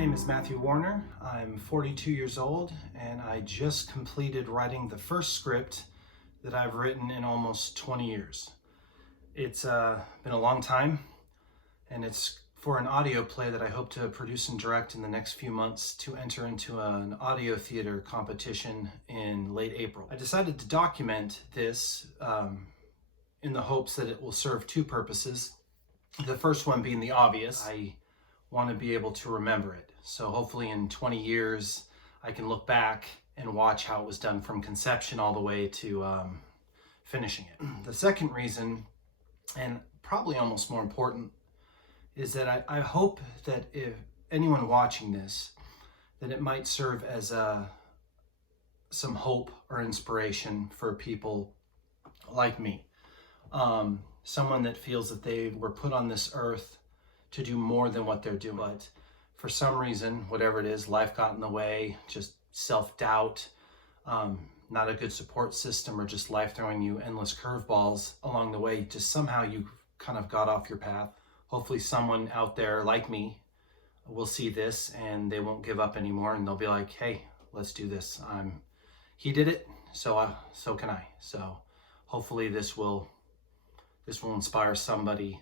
name is Woerner. I'm 42 years old, and I just completed writing the first script that I've written in almost 20 years. It's been a long time, and it's for an audio play that I hope to produce and direct in the next few months to enter into an audio theater competition in late April. I decided to document this in the hopes that it will serve two purposes. The first one being the obvious. I want to be able to remember it. So hopefully in 20 years, I can look back and watch how it was done from conception all the way to finishing it. The second reason, and probably almost more important, is that I hope that if anyone watching this, that it might serve as some hope or inspiration for people like me. Someone that feels that they were put on this earth to do more than what they're doing. But for some reason, whatever it is, life got in the way, just self-doubt, not a good support system, or just life throwing you endless curveballs along the way, just somehow you kind of got off your path. Hopefully someone out there like me will see this and they won't give up anymore, and they'll be like, hey, let's do this. He did it, so can I. So hopefully this will inspire somebody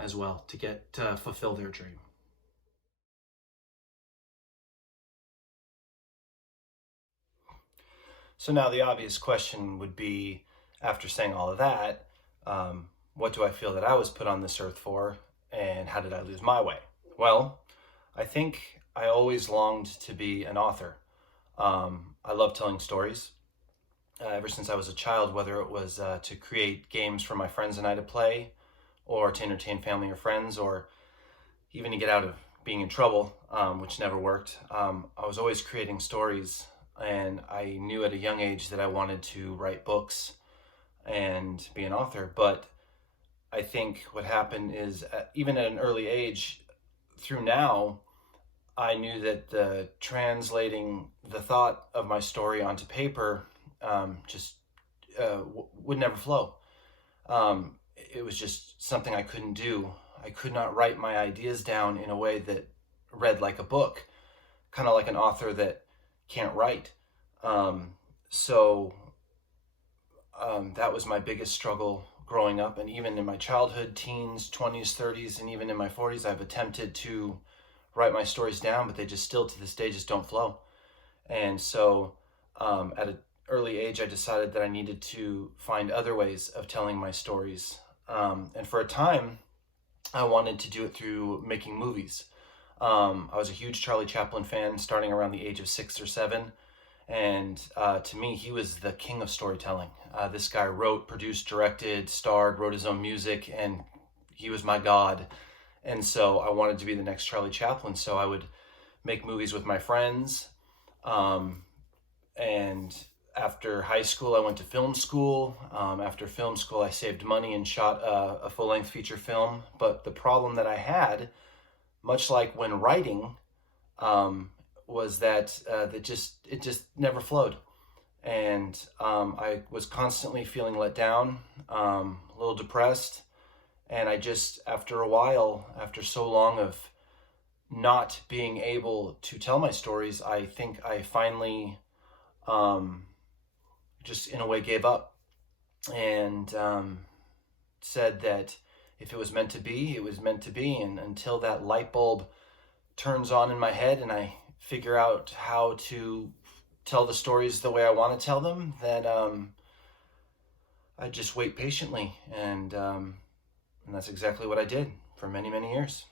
as well to fulfill their dream. So now the obvious question would be, after saying all of that, what do I feel that I was put on this earth for, and how did I lose my way? Well, I think I always longed to be an author. I love telling stories. Ever since I was a child, whether it was to create games for my friends and I to play, or to entertain family or friends, or even to get out of being in trouble, which never worked. I was always creating stories, and I knew at a young age that I wanted to write books and be an author. But I think what happened is, even at an early age, through now, I knew that translating the thought of my story onto paper would never flow. It was just something I couldn't do. I could not write my ideas down in a way that read like a book, kind of like an author that can't write. That was my biggest struggle growing up. And even in my childhood, teens, 20s, 30s, and even in my 40s, I've attempted to write my stories down, but they just still to this day just don't flow. And so at an early age, I decided that I needed to find other ways of telling my stories. And for a time, I wanted to do it through making movies. I was a huge Charlie Chaplin fan starting around the age of 6 or 7. And to me, he was the king of storytelling. This guy wrote, produced, directed, starred, wrote his own music, and he was my god. And so I wanted to be the next Charlie Chaplin. So I would make movies with my friends. And after high school, I went to film school. After film school, I saved money and shot a full-length feature film. But the problem that I had, much like when writing, was that it just never flowed. And I was constantly feeling let down, a little depressed. And I just, after a while, after so long of not being able to tell my stories, I think I finally just in a way gave up, and said that if it was meant to be, it was meant to be. And until that light bulb turns on in my head and I figure out how to tell the stories the way I want to tell them, then I just wait patiently. And that's exactly what I did for many, many years.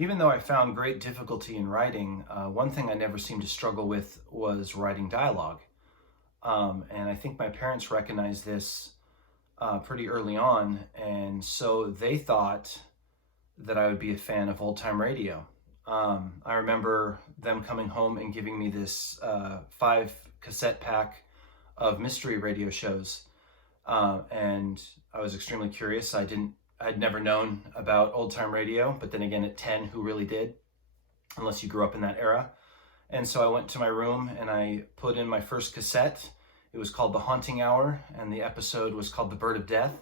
Even though I found great difficulty in writing, one thing I never seemed to struggle with was writing dialogue. And I think my parents recognized this pretty early on, and so they thought that I would be a fan of old-time radio. I remember them coming home and giving me this 5-cassette pack of mystery radio shows, and I was extremely curious. I'd never known about old-time radio, but then again, at 10, who really did, unless you grew up in that era? And so I went to my room and I put in my first cassette. It was called The Haunting Hour, and the episode was called The Bird of Death.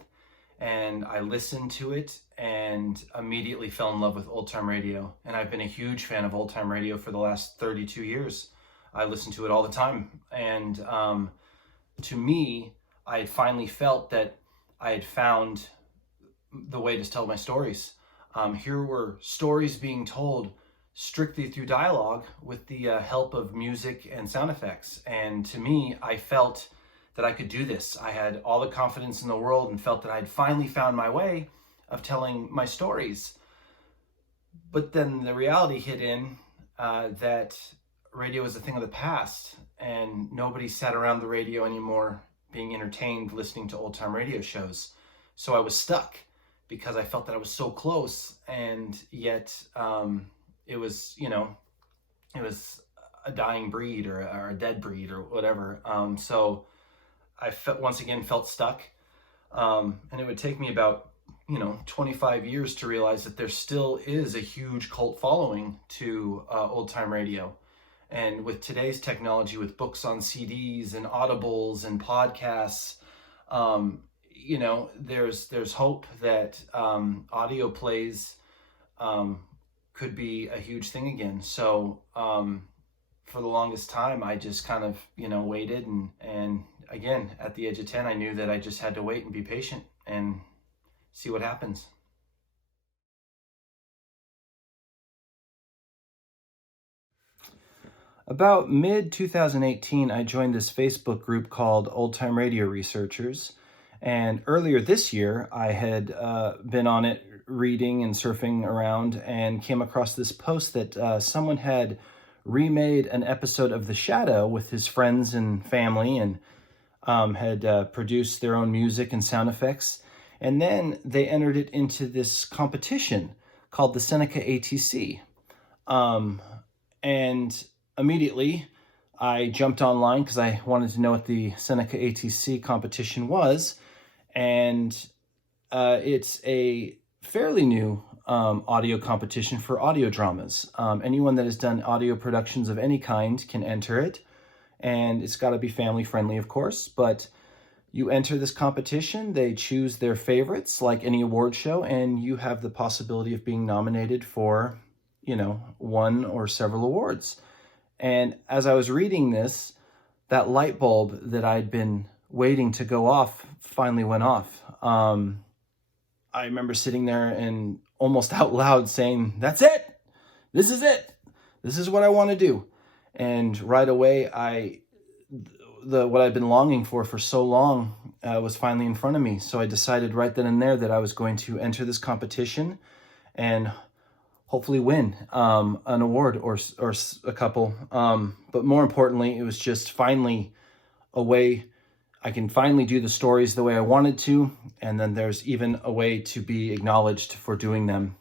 and I listened to it and immediately fell in love with old time radio. And I've been a huge fan of old time radio for the last 32 years. I listen to it all the time. And to me, I had finally felt that I had found the way to tell my stories. Here were stories being told strictly through dialogue with the help of music and sound effects. And to me, I felt that I could do this. I had all the confidence in the world and felt that I had finally found my way of telling my stories. But then the reality hit in that radio is a thing of the past, and nobody sat around the radio anymore being entertained listening to old time radio shows. So I was stuck because I felt that I was so close, and yet it was, it was a dying breed or a dead breed or whatever. So I once again felt stuck, and it would take me about 25 years to realize that there still is a huge cult following to old time radio. And with today's technology, with books on CDs and audibles and podcasts, there's hope that audio plays could be a huge thing again. So for the longest time, I just kind of waited, and again, at the age of 10, I knew that I just had to wait and be patient and see what happens. About mid-2018, I joined this Facebook group called Old Time Radio Researchers. And earlier this year, I had been on it reading and surfing around and came across this post that someone had remade an episode of The Shadow with his friends and family, and had produced their own music and sound effects. And then they entered it into this competition called the Seneca ATC. And immediately I jumped online because I wanted to know what the Seneca ATC competition was. And it's a fairly new audio competition for audio dramas. Anyone that has done audio productions of any kind can enter it. And it's got to be family friendly, of course. But you enter this competition, they choose their favorites like any award show, and you have the possibility of being nominated for, one or several awards. And as I was reading this, that light bulb that I'd been waiting to go off finally went off. I remember sitting there and almost out loud saying, "That's it! This is it! This is what I want to do." And right away, what I'd been longing for so long was finally in front of me. So I decided right then and there that I was going to enter this competition and hopefully win an award or a couple. But more importantly, it was just finally a way I can finally do the stories the way I wanted to. And then there's even a way to be acknowledged for doing them.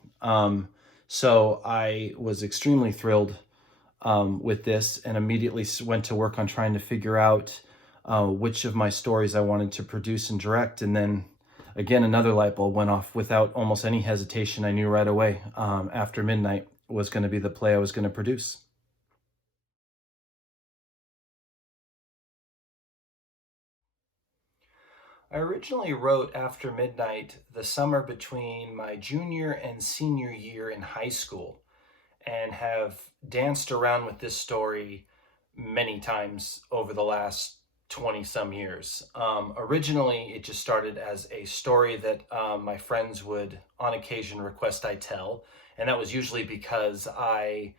So I was extremely thrilled with this, and immediately went to work on trying to figure out which of my stories I wanted to produce and direct. And then again, another light bulb went off without almost any hesitation. I knew right away After Midnight was going to be the play I was going to produce. I originally wrote After Midnight the summer between my junior and senior year in high school, and have danced around with this story many times over the last 20 some years. Originally, it just started as a story that my friends would on occasion request I tell. And that was usually because I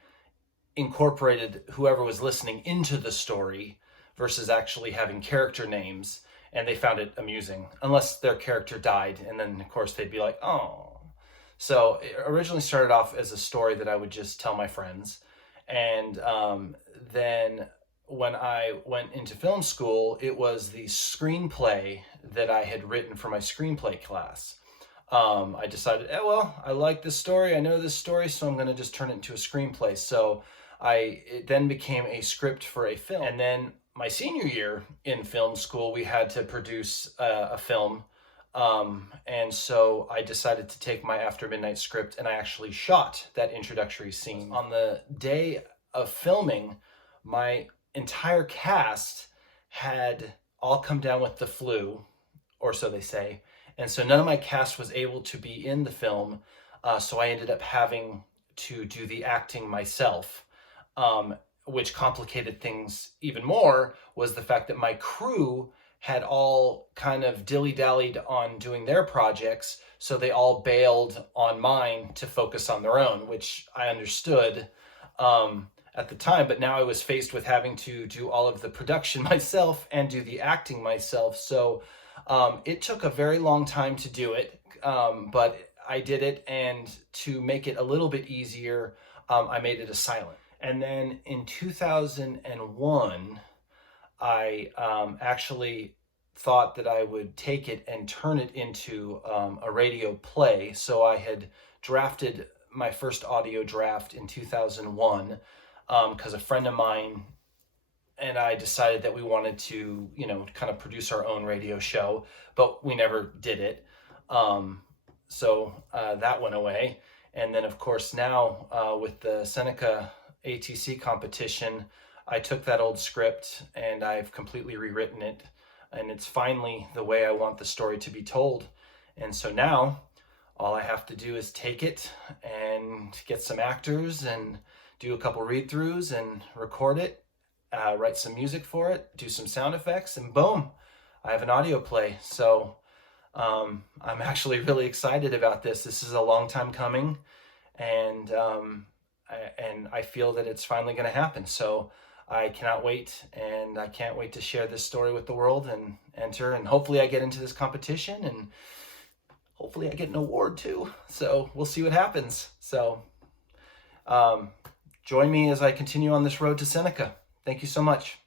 incorporated whoever was listening into the story versus actually having character names. And they found it amusing, unless their character died. And then, of course, they'd be like, "Oh." So it originally started off as a story that I would just tell my friends. And then when I went into film school, it was the screenplay that I had written for my screenplay class. I decided, I like this story, I know this story, so I'm going to just turn it into a screenplay. So it then became a script for a film. And then my senior year in film school, we had to produce a film. And so I decided to take my After Midnight script, and I actually shot that introductory scene. On the day of filming, my entire cast had all come down with the flu, or so they say, And so none of my cast was able to be in the film, so I ended up having to do the acting myself, which complicated things even more. Was the fact that my crew had all kind of dilly-dallied on doing their projects, so they all bailed on mine to focus on their own, which I understood at the time. But now I was faced with having to do all of the production myself and do the acting myself. So it took a very long time to do it, but I did it. And to make it a little bit easier, I made it a silent. And then in 2001, I actually thought that I would take it and turn it into a radio play. So I had drafted my first audio draft in 2001 because a friend of mine and I decided that we wanted to, kind of produce our own radio show, but we never did it. So that went away. And then, of course, now with the Seneca ATC competition, I took that old script and I've completely rewritten it. And it's finally the way I want the story to be told. And so now all I have to do is take it and get some actors and do a couple read-throughs and record it, write some music for it, do some sound effects, and boom, I have an audio play. So I'm actually really excited about this. This is a long time coming, and I feel that it's finally going to happen. So I cannot wait, and I can't wait to share this story with the world and enter, and hopefully I get into this competition, and hopefully I get an award too. So we'll see what happens. So join me as I continue on this road to Seneca. Thank you so much.